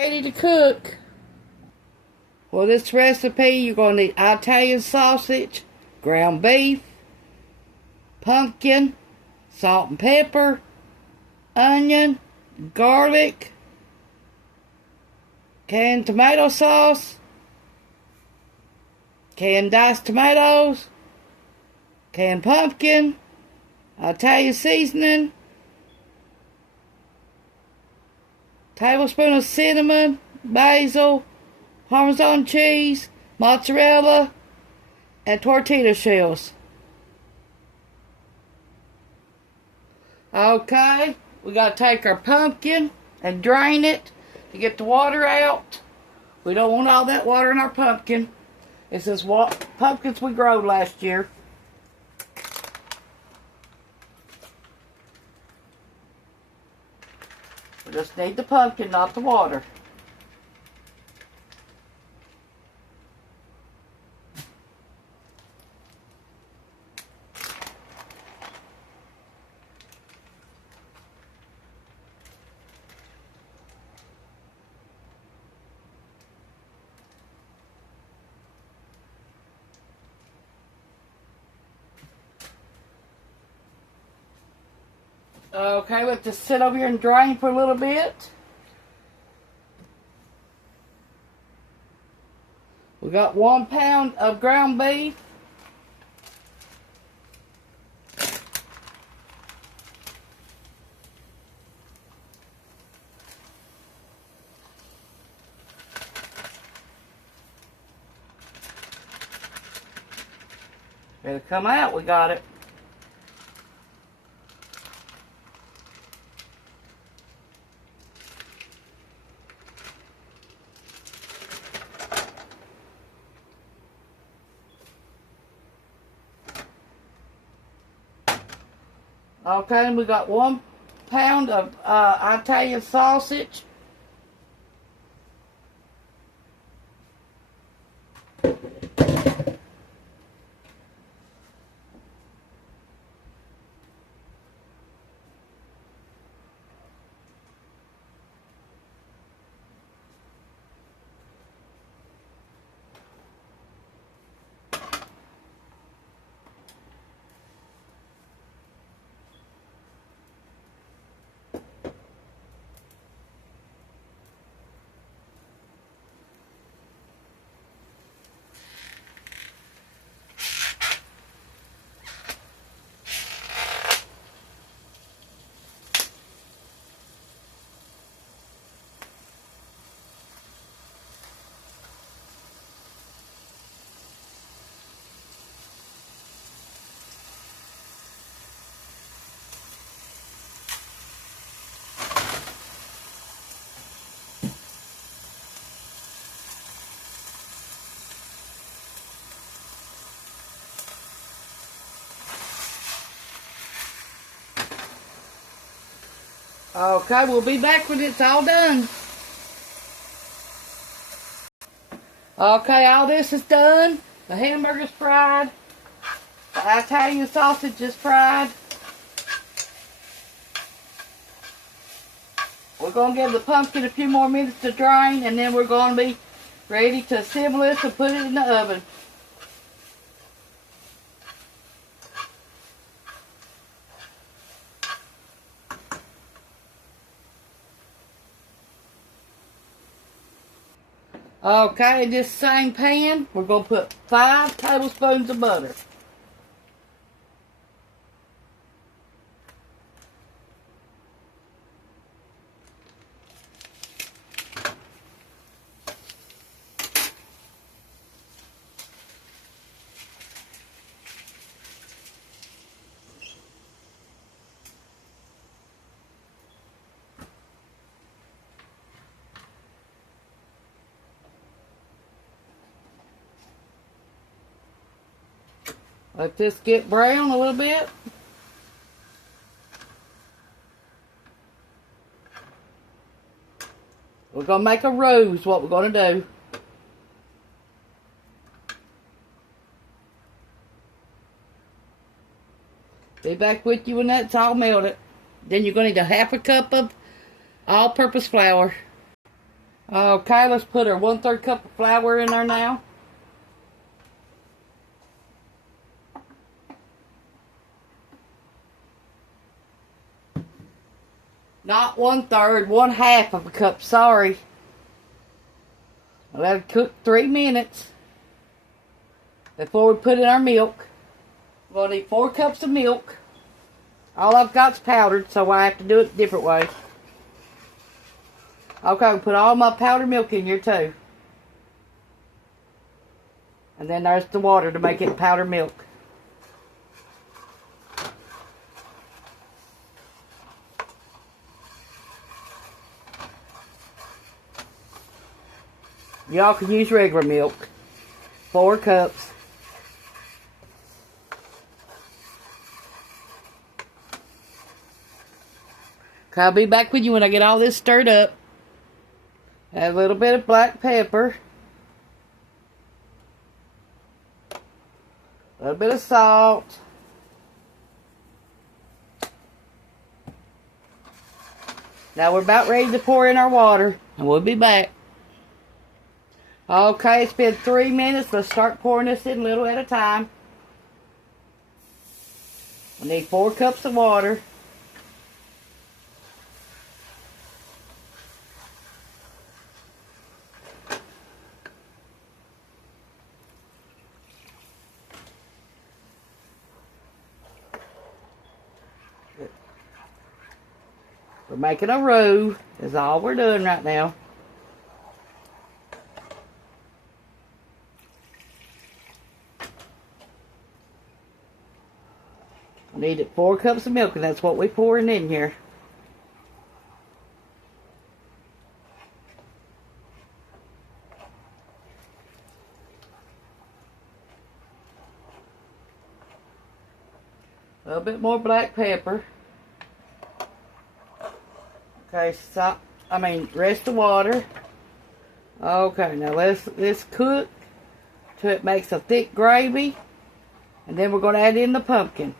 Ready to cook. For this recipe, you're going to need Italian sausage, ground beef, pumpkin, salt and pepper, onion, garlic, canned tomato sauce, canned diced tomatoes, canned pumpkin, Italian seasoning, tablespoon of cinnamon, basil, Parmesan cheese, mozzarella, and tortilla shells. Okay, we got to take our pumpkin and drain it to get the water out. We don't want all that water in our pumpkin. It's just what pumpkins we grew last year. We just need the pumpkin, not the water. Okay, let's just sit over here and drain for a little bit. We got 1 pound of ground beef. Better come out, we got it. Okay, and we got 1 pound of Italian sausage. Okay, we'll be back when it's all done. Okay, all this is done. The hamburger's fried. The Italian sausage is fried. We're going to give the pumpkin a few more minutes to drain, and then we're going to be ready to assemble this and put it in the oven. Okay, in this same pan, we're going to put 5 tablespoons of butter. Let this get brown a little bit. We're going to make a roux, is what we're going to do. Be back with you when that's all melted. Then you're going to need a half a cup of all-purpose flour. Okay, let's put our 1/3 cup of flour in there now. Not 1/3, 1/2 of a cup, sorry. Let it cook 3 minutes before we put in our milk. We're going to need 4 cups of milk. All I've got's powdered, so I have to do it a different way. Okay, I'll put all my powdered milk in here too. And then there's the water to make it powdered milk. Y'all can use regular milk. 4 cups. Okay, I'll be back with you when I get all this stirred up. Add a little bit of black pepper. A little bit of salt. Now we're about ready to pour in our water, and we'll be back. Okay, it's been 3 minutes. Let's start pouring this in a little at a time. We need 4 cups of water. We're making a roux, is all we're doing right now. We needed 4 cups of milk, and that's what we're pouring in here. A little bit more black pepper. Okay, rest the water. Okay, now let's cook till it makes a thick gravy, and then we're going to add in the pumpkin.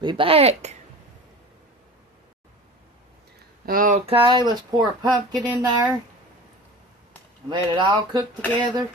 Be back. Okay, let's pour a pumpkin in there. Let it all cook together.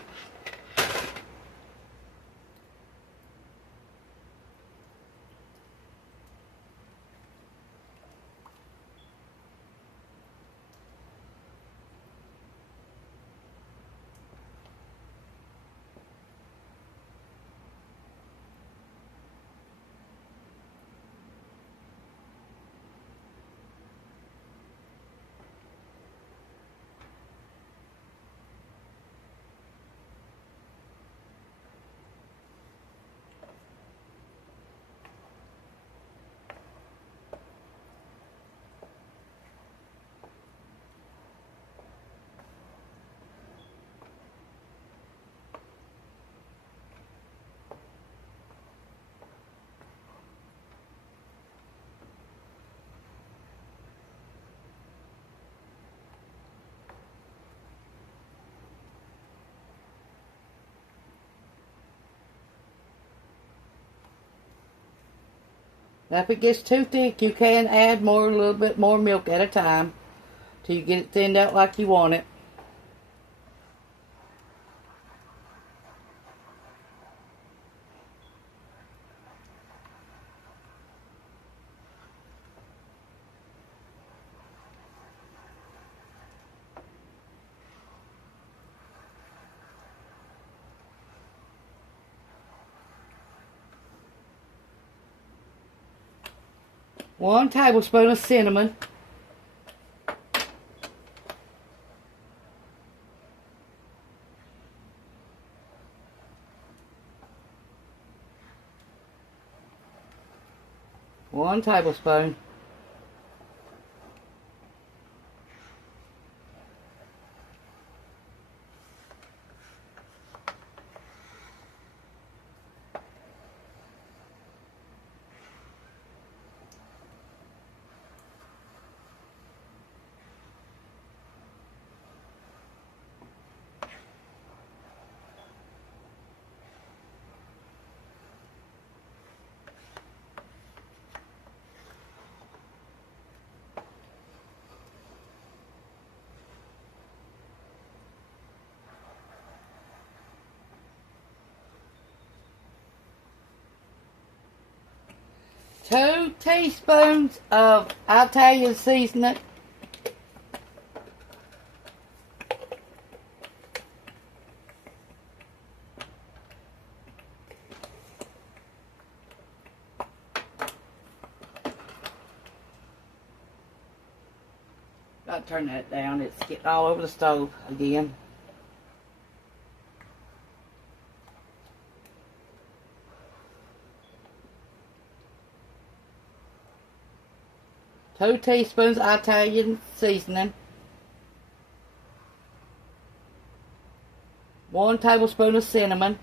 Now if it gets too thick, you can add a little bit more milk at a time till you get it thinned out like you want it. One tablespoon of cinnamon. 1 tablespoon. Two teaspoons of Italian seasoning. Gotta turn that down. It's getting all over the stove again. Two teaspoons Italian seasoning. 1 tablespoon of cinnamon.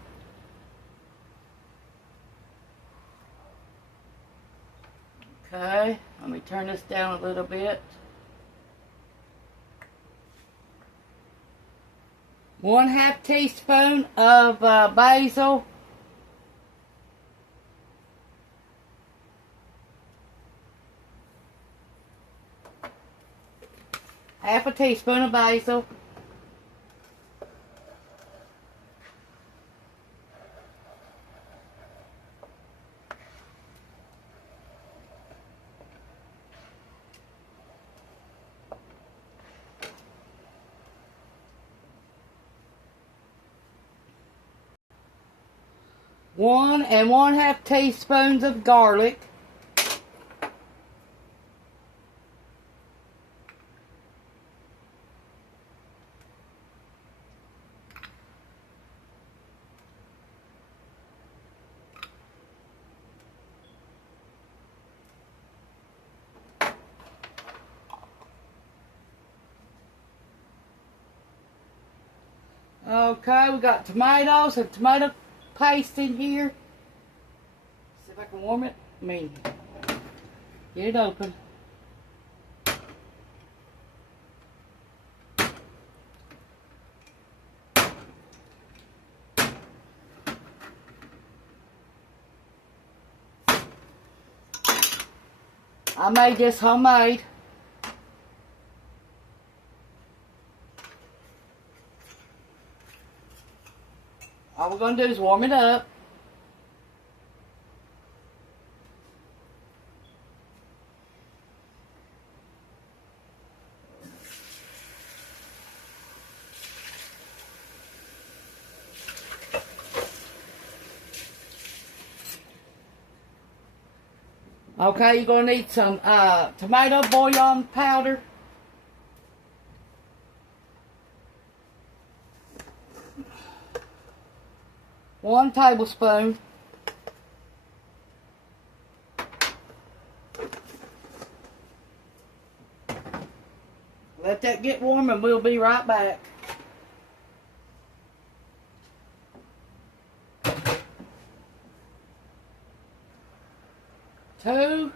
Okay, let me turn this down a little bit. 1/2 teaspoon of basil. Half a teaspoon of basil. One and 1/2 teaspoons of garlic. Okay, we got tomatoes and tomato paste in here. See if I can warm it. Get it open. I made this homemade. All we're going to do is warm it up. Okay, you're going to need some tomato bouillon powder. One tablespoon. Let that get warm and we'll be right back. Two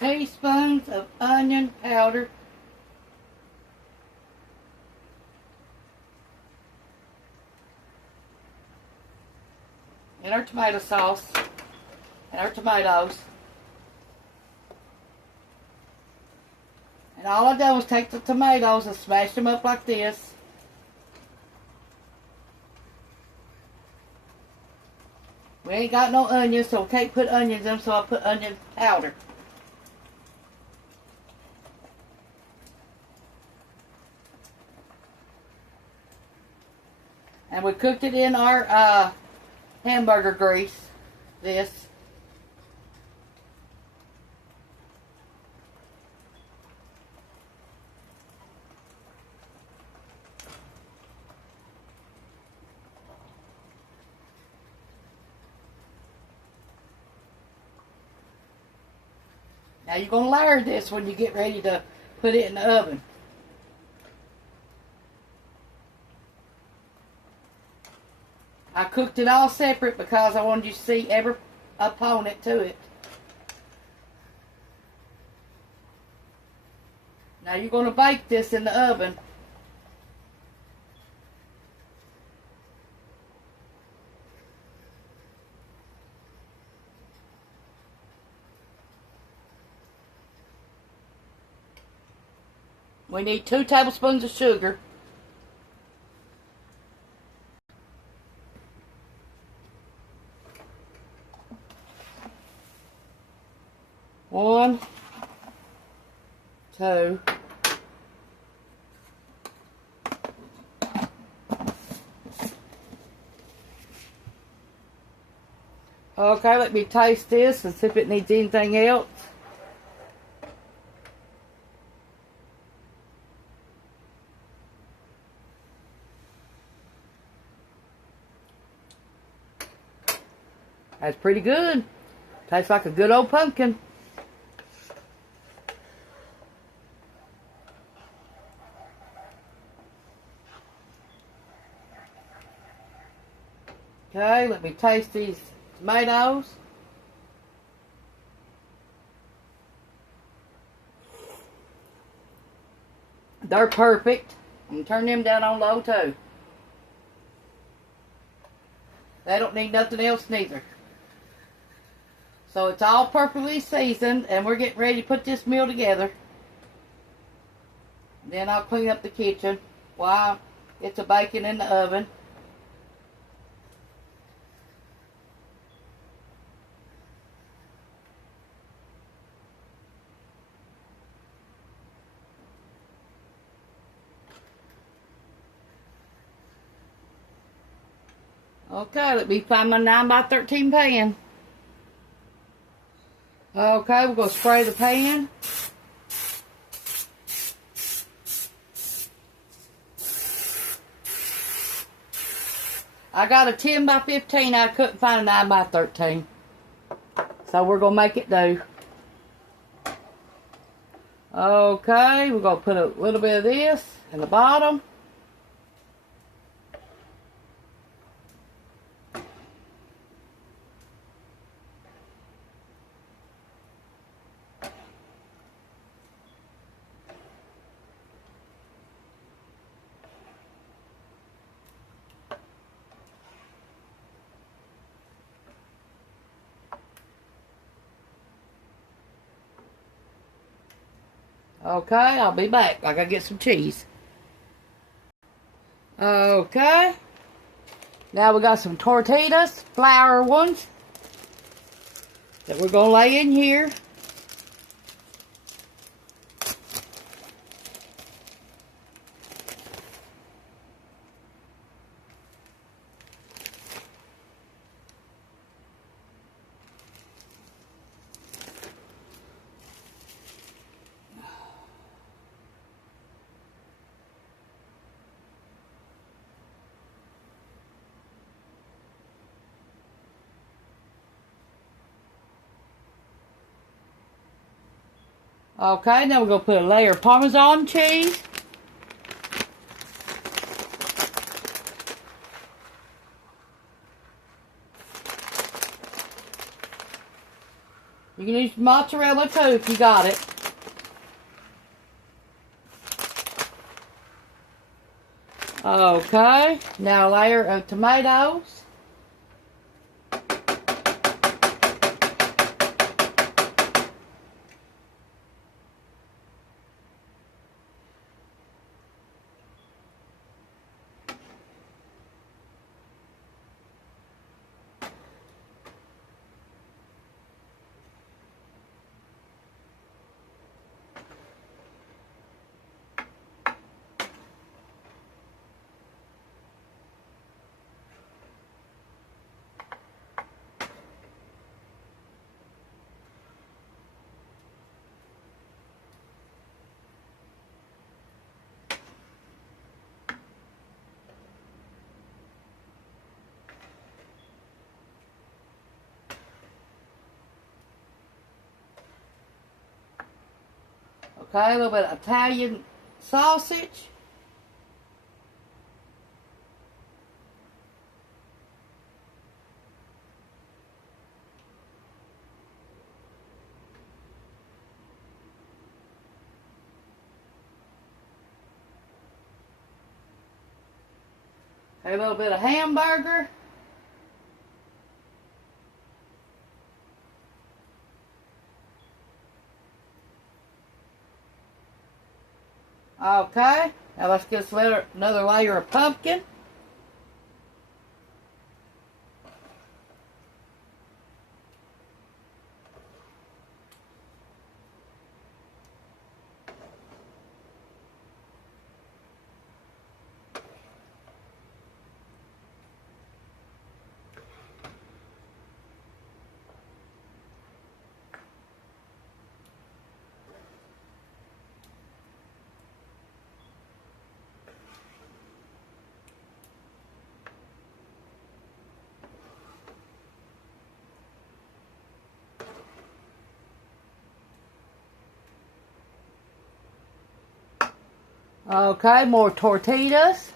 teaspoons of onion powder. And our tomato sauce. And our tomatoes. And all I done was take the tomatoes and smash them up like this. We ain't got no onions, so we can't put onions in them, so I put onion powder. And we cooked it in our hamburger grease. This. Now you're going to layer this when you get ready to put it in the oven. I cooked it all separate because I wanted you to see every opponent to it. Now you're going to bake this in the oven. We need 2 tablespoons of sugar. One, 2. Okay, let me taste this and see if it needs anything else. That's pretty good. Tastes like a good old pumpkin. Okay, let me taste these tomatoes. They're perfect. I'm going to turn them down on low too. They don't need nothing else neither. So it's all perfectly seasoned, and we're getting ready to put this meal together. Then I'll clean up the kitchen while it's a baking in the oven. Okay, let me find my 9x13 pan. Okay, we're going to spray the pan. I got a 10x15. I couldn't find a 9x13. So we're going to make it do. Okay, we're going to put a little bit of this in the bottom. Okay, I'll be back. I gotta get some cheese. Okay. Now we got some tortillas, flour ones, that we're gonna lay in here. Okay, now we're going to put a layer of Parmesan cheese. You can use mozzarella too if you got it. Okay, now a layer of tomatoes. Okay, a little bit of Italian sausage. A little bit of hamburger. Okay, now let's get another layer of pumpkin. Okay, more tortillas.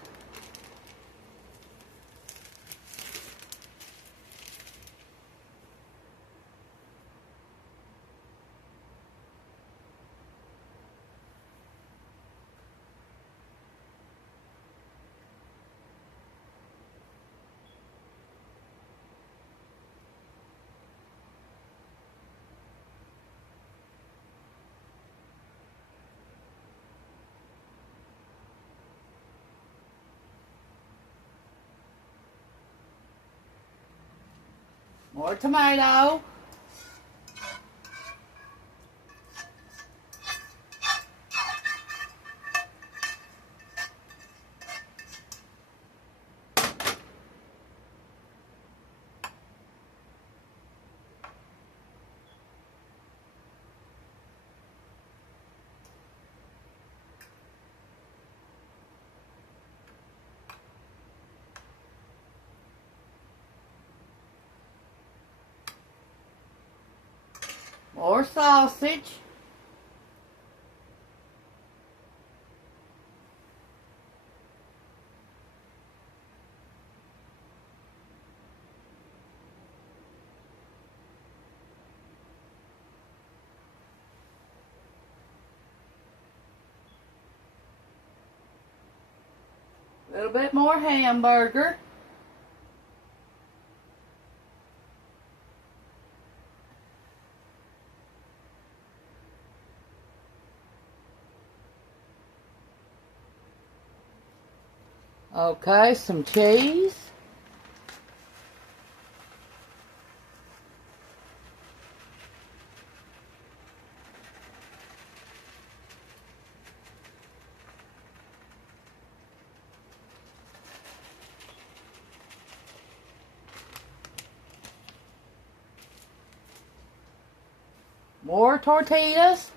More tomato. More sausage. A little bit more hamburger. Okay, some cheese. More tortillas.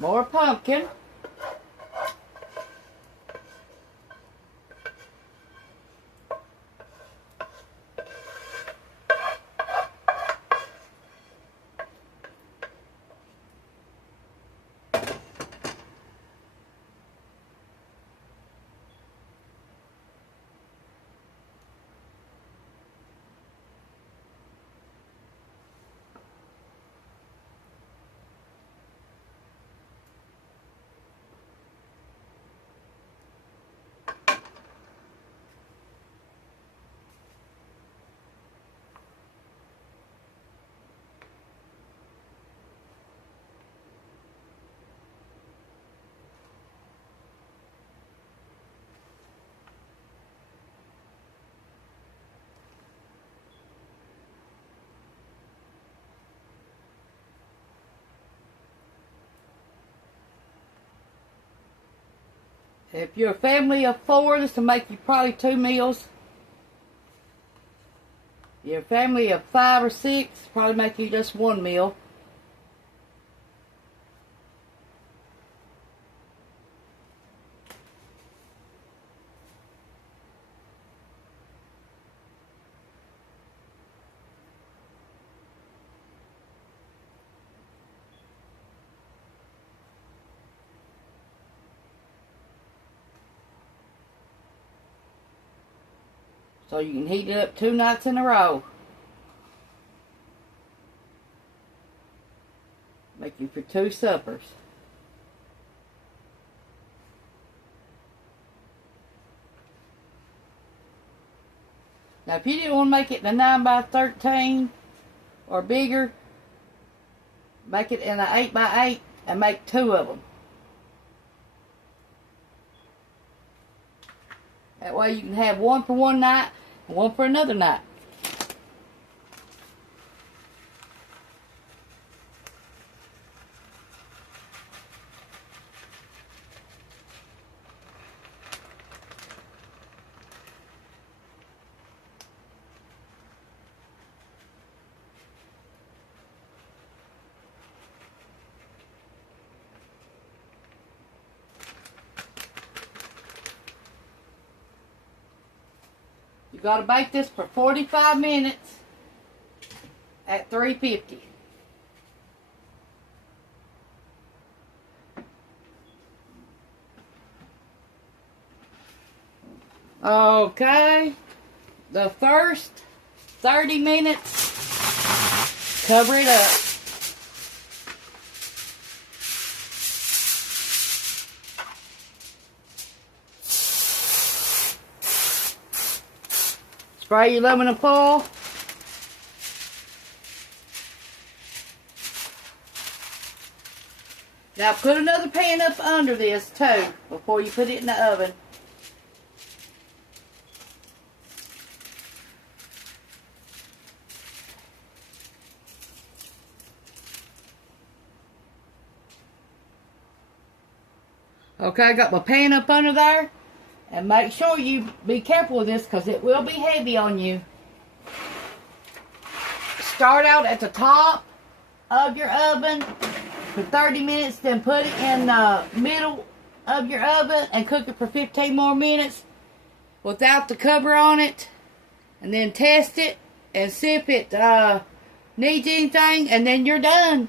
More pumpkin. If you're a family of 4, this will make you probably 2 meals. If you're a family of 5 or 6, probably make you just 1 meal. So you can heat it up 2 nights in a row. Make you for 2 suppers. Now if you didn't want to make it in a 9 by 13 or bigger, make it in an 8 by 8 and make 2 of them. That way you can have 1 for one night and 1 for another night. You got to bake this for 45 minutes at 350. Okay, the first 30 minutes, cover it up. Spray your aluminum foil. Now put another pan up under this too before you put it in the oven. Okay, I got my pan up under there. And make sure you be careful with this because it will be heavy on you. Start out at the top of your oven for 30 minutes. Then put it in the middle of your oven and cook it for 15 more minutes without the cover on it. And then test it and see if it needs anything. And then you're done.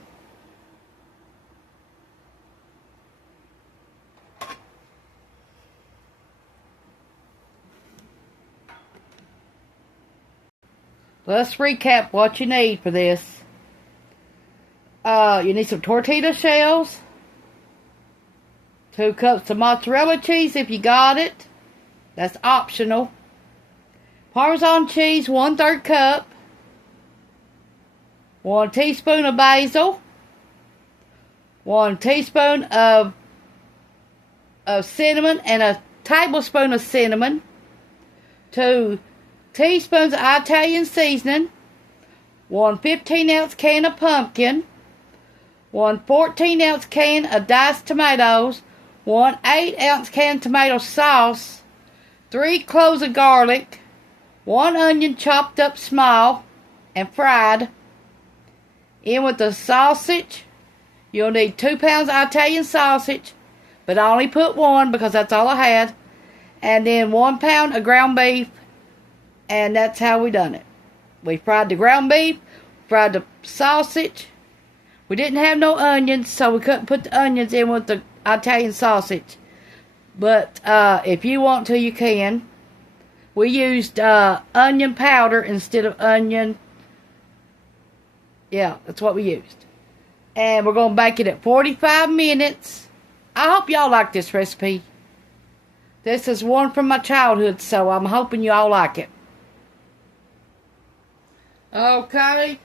Let's recap what you need for this. You need some tortilla shells, 2 cups of mozzarella cheese if you got it. That's optional. Parmesan cheese, 1/3 cup. 1 teaspoon of basil. 1 teaspoon of cinnamon and a tablespoon of cinnamon. 2 teaspoons of Italian seasoning, 1 15-ounce can of pumpkin, 1 14-ounce can of diced tomatoes, 1 8-ounce can of tomato sauce, 3 cloves of garlic, 1 onion chopped up small and fried. In with the sausage, you'll need 2 pounds of Italian sausage, but I only put 1 because that's all I had. And then 1 pound of ground beef. And that's how we done it. We fried the ground beef, fried the sausage. We didn't have no onions, so we couldn't put the onions in with the Italian sausage. But if you want to, you can. We used onion powder instead of onion. Yeah, that's what we used. And we're going to bake it at 45 minutes. I hope y'all like this recipe. This is one from my childhood, so I'm hoping you all like it. Okay.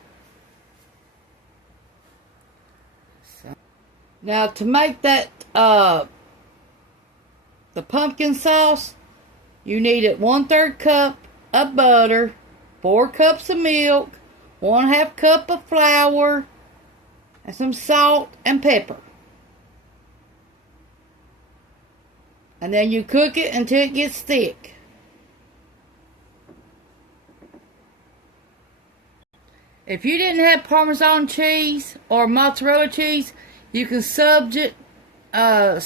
Now to make that the pumpkin sauce, you needed 1/3 cup of butter, 4 cups of milk, 1/2 cup of flour, and some salt and pepper. And then you cook it until it gets thick. If you didn't have Parmesan cheese or mozzarella cheese, you can substitute 2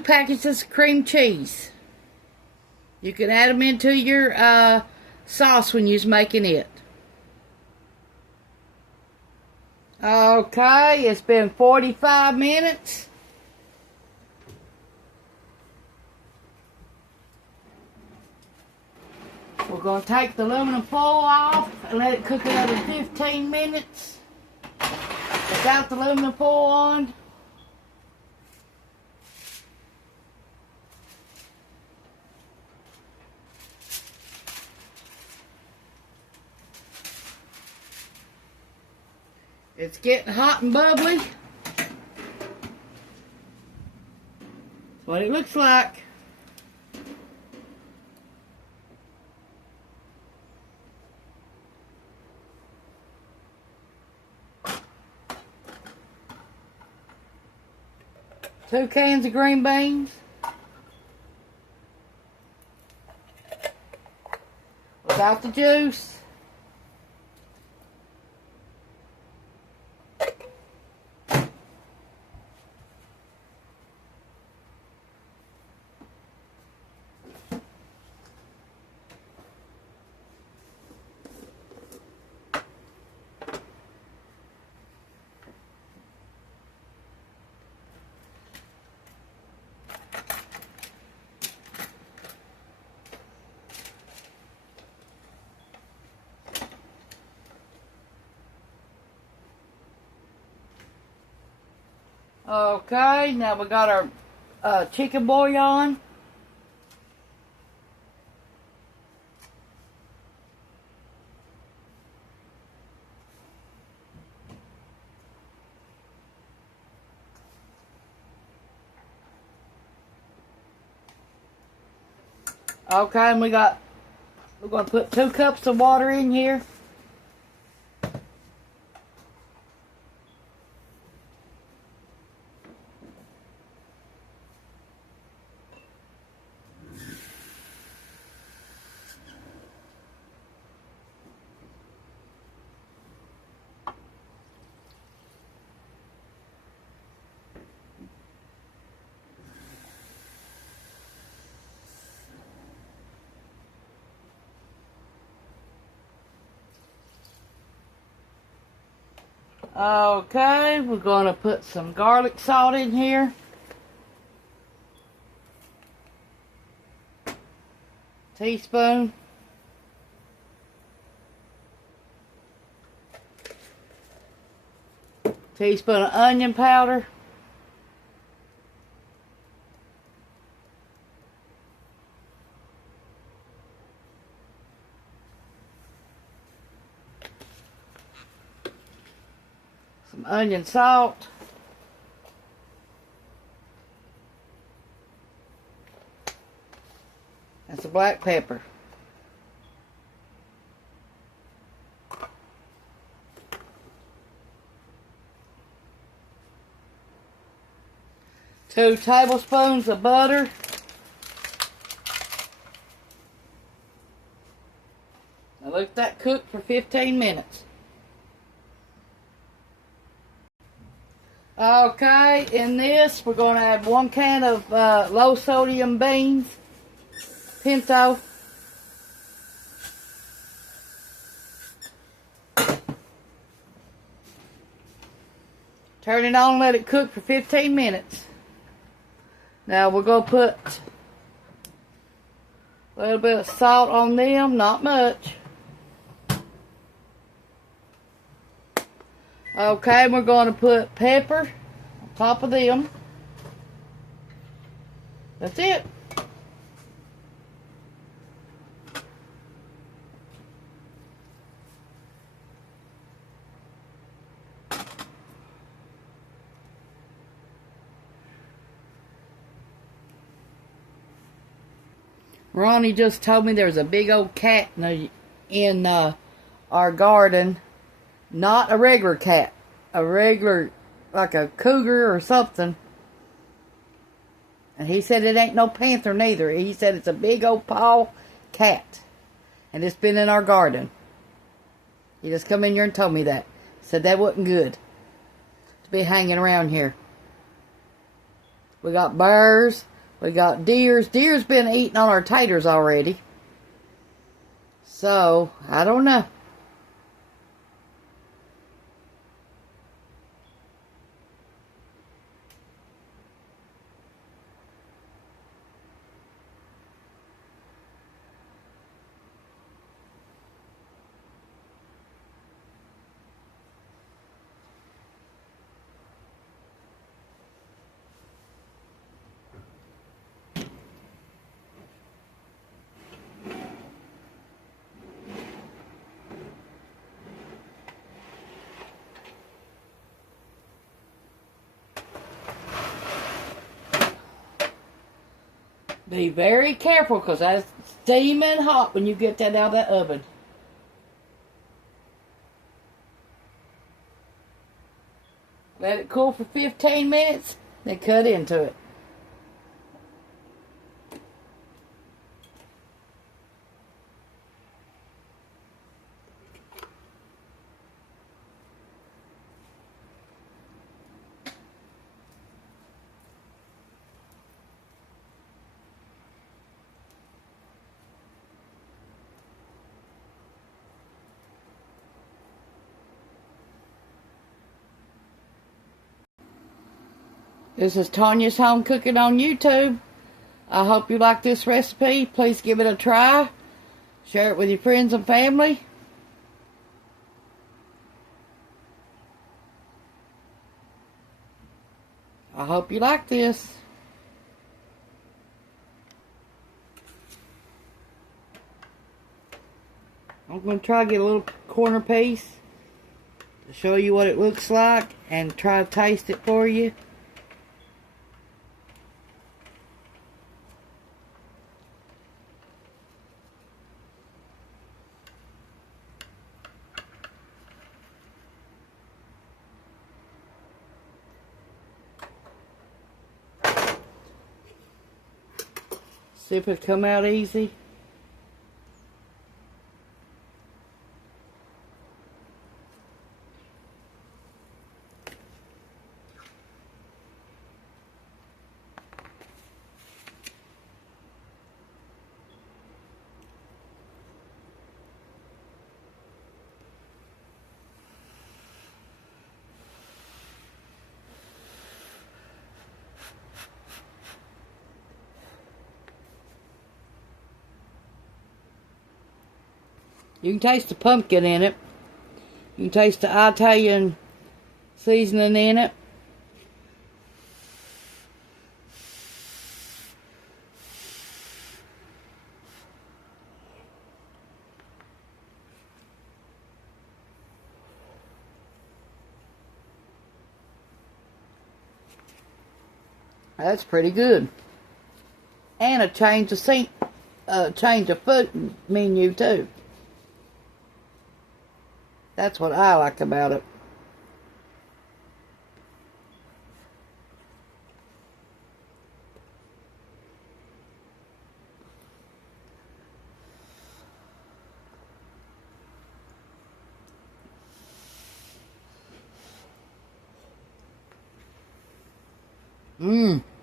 packages of cream cheese. You can add them into your sauce when you're making it. Okay, it's been 45 minutes. We're going to take the aluminum foil off and let it cook another 15 minutes without the aluminum foil on. It's getting hot and bubbly. That's what it looks like. Two cans of green beans. Without the juice. Okay, now we got our chicken bouillon. Okay, and we're going to put 2 cups of water in here. Okay, we're going to put some garlic salt in here. Teaspoon. Teaspoon of onion powder. Some onion salt. And some black pepper. Two tablespoons of butter. Now let that cook for 15 minutes. Okay, in this we're going to add 1 can of low sodium beans, pinto. Turn it on and let it cook for 15 minutes. Now we're going to put a little bit of salt on them, not much. Okay, we're going to put pepper on top of them. That's it. Ronnie just told me there's a big old cat in our garden. Not a regular cat. A regular, like a cougar or something. And he said it ain't no panther neither. He said it's a big old paw cat. And it's been in our garden. He just come in here and told me that. Said that wasn't good to be hanging around here. We got bears. We got deers. Deer's been eating on our taters already. So, I don't know. Be very careful because that's steaming hot when you get that out of that oven. Let it cool for 15 minutes, then cut into it. This is Tanya's Home Cooking on YouTube. I hope you like this recipe. Please give it a try. Share it with your friends and family. I hope you like this. I'm going to try to get a little corner piece to show you what it looks like and try to taste it for you. See if it come out easy. You can taste the pumpkin in it. You can taste the Italian seasoning in it. That's pretty good. And a change of food menu too. That's what I like about it.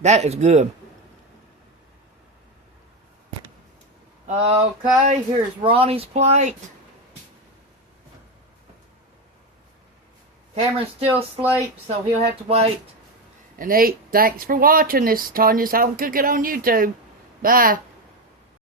That is good. Okay, here's Ronnie's plate. Cameron's still asleep, so he'll have to wait and eat. Thanks for watching. This is Tanya's Home Cooking on YouTube. Bye.